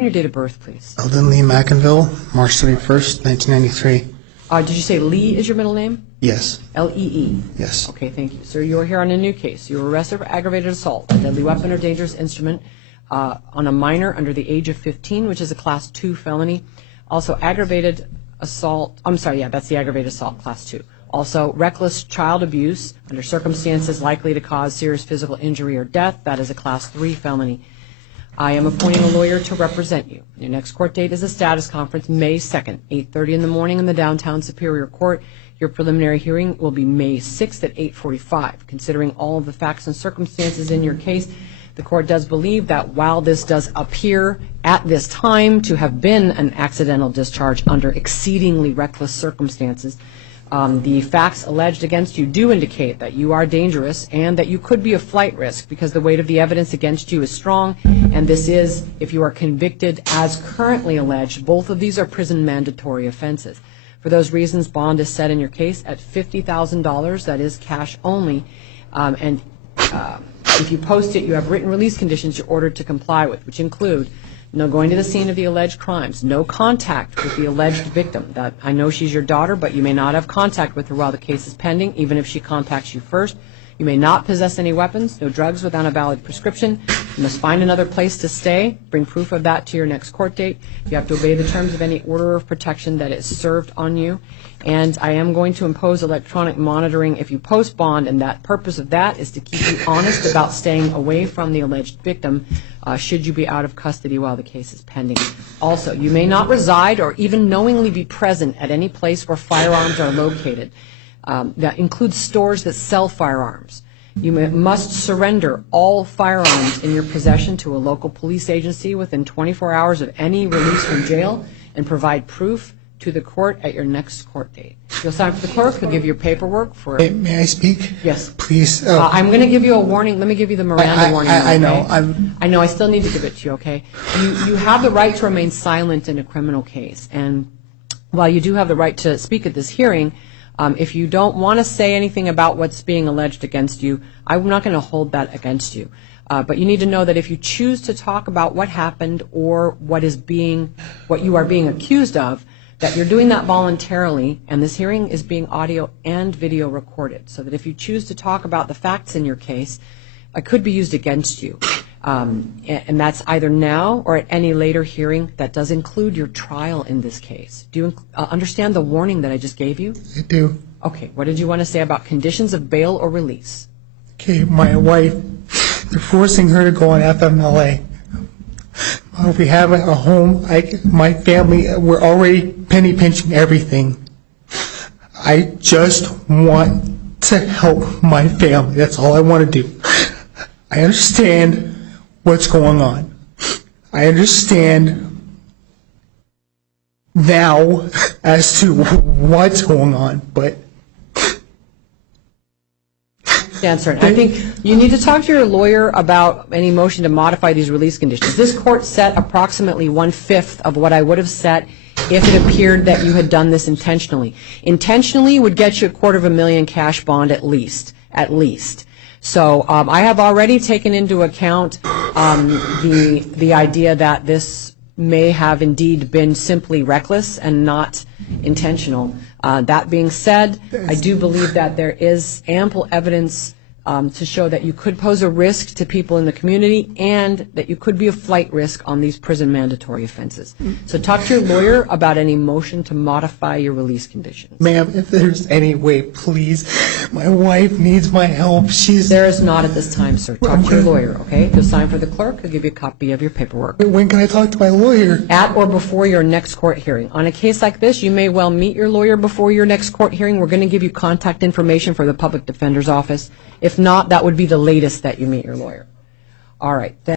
Your date of birth, please. Eldon Mcinville, March 31st, 1993. Did you say Lee is your middle name? Yes. L-E-E? Yes. Okay, thank you. Sir, you are here on a new case. You were arrested for aggravated assault, a deadly weapon or dangerous instrument on a minor under the age of 15, which is a Class 2 felony. Also, aggravated assault, that's the aggravated assault, Class 2. Also, reckless child abuse under circumstances likely to cause serious physical injury or death, that is a Class 3 felony. I am appointing a lawyer to represent you. Your next court date is a status conference, May 2nd, 8:30 in the morning in the downtown Superior Court. Your preliminary hearing will be May 6th at 8:45. Considering all of the facts and circumstances in your case, the court does believe that while this does appear at this time to have been an accidental discharge under exceedingly reckless circumstances, the facts alleged against you do indicate that you are dangerous and that you could be a flight risk because the weight of the evidence against you is strong, and this is, if you are convicted as currently alleged, both of these are prison mandatory offenses. For those reasons, bond is set in your case at $50,000, that is cash only, and if you post it, you have written release conditions you're ordered to comply with, which include no going to the scene of the alleged crimes, no contact with the alleged victim. That I know she's your daughter, but you may not have contact with her while the case is pending, even if she contacts you first. You may not possess any weapons, no drugs without a valid prescription. You must find another place to stay. Bring proof of that to your next court date. You have to obey the terms of any order of protection that is served on you. And I am going to impose electronic monitoring if you post bond, and that purpose of that is to keep you honest about staying away from the alleged victim should you be out of custody while the case is pending. Also, you may not reside or even knowingly be present at any place where firearms are located. That includes stores that sell firearms. You must surrender all firearms in your possession to a local police agency within 24 hours of any release from jail and provide proof to the court at your next court date. You'll sign for the clerk. He'll give you paperwork for... May I speak? Yes. Please. I'm going to give you a warning. Let me give you the Miranda warning. I know. I know. I still need to give it to you, okay? You have the right to remain silent in a criminal case. And while you do have the right to speak at this hearing, if you don't want to say anything about what's being alleged against you, I'm not going to hold that against you. But you need to know that if you choose to talk about what happened or what you are being accused of, that you're doing that voluntarily, and this hearing is being audio and video recorded, so that if you choose to talk about the facts in your case, it could be used against you. And that's either now or at any later hearing that does include your trial in this case. Do you understand the warning that I just gave you? I do. Okay, what did you want to say about conditions of bail or release? Okay, my wife, they're forcing her to go on FMLA. We have a home, my family, we're already penny pinching everything. I just want to help my family. That's all I want to do. I understand what's going on. I understand now as to what's going on, but... Answer. I think you need to talk to your lawyer about any motion to modify these release conditions. This court set approximately 1/5 of what I would have set if it appeared that you had done this intentionally. Intentionally would get you $250,000 cash bond at least. So I have already taken into account the idea that this may have indeed been simply reckless and not intentional. That being said, I do believe that there is ample evidence to show that you could pose a risk to people in the community and that you could be a flight risk on these prison mandatory offenses. So talk to your lawyer about any motion to modify your release conditions. Ma'am, if there's any way, please. My wife needs my help. There is not at this time, sir. Talk to your lawyer, okay? If you'll sign for the clerk, he'll give you a copy of your paperwork. When can I talk to my lawyer? At or before your next court hearing. On a case like this, you may well meet your lawyer before your next court hearing. We're going to give you contact information for the public defender's office. If not, that would be the latest that you meet your lawyer. All right.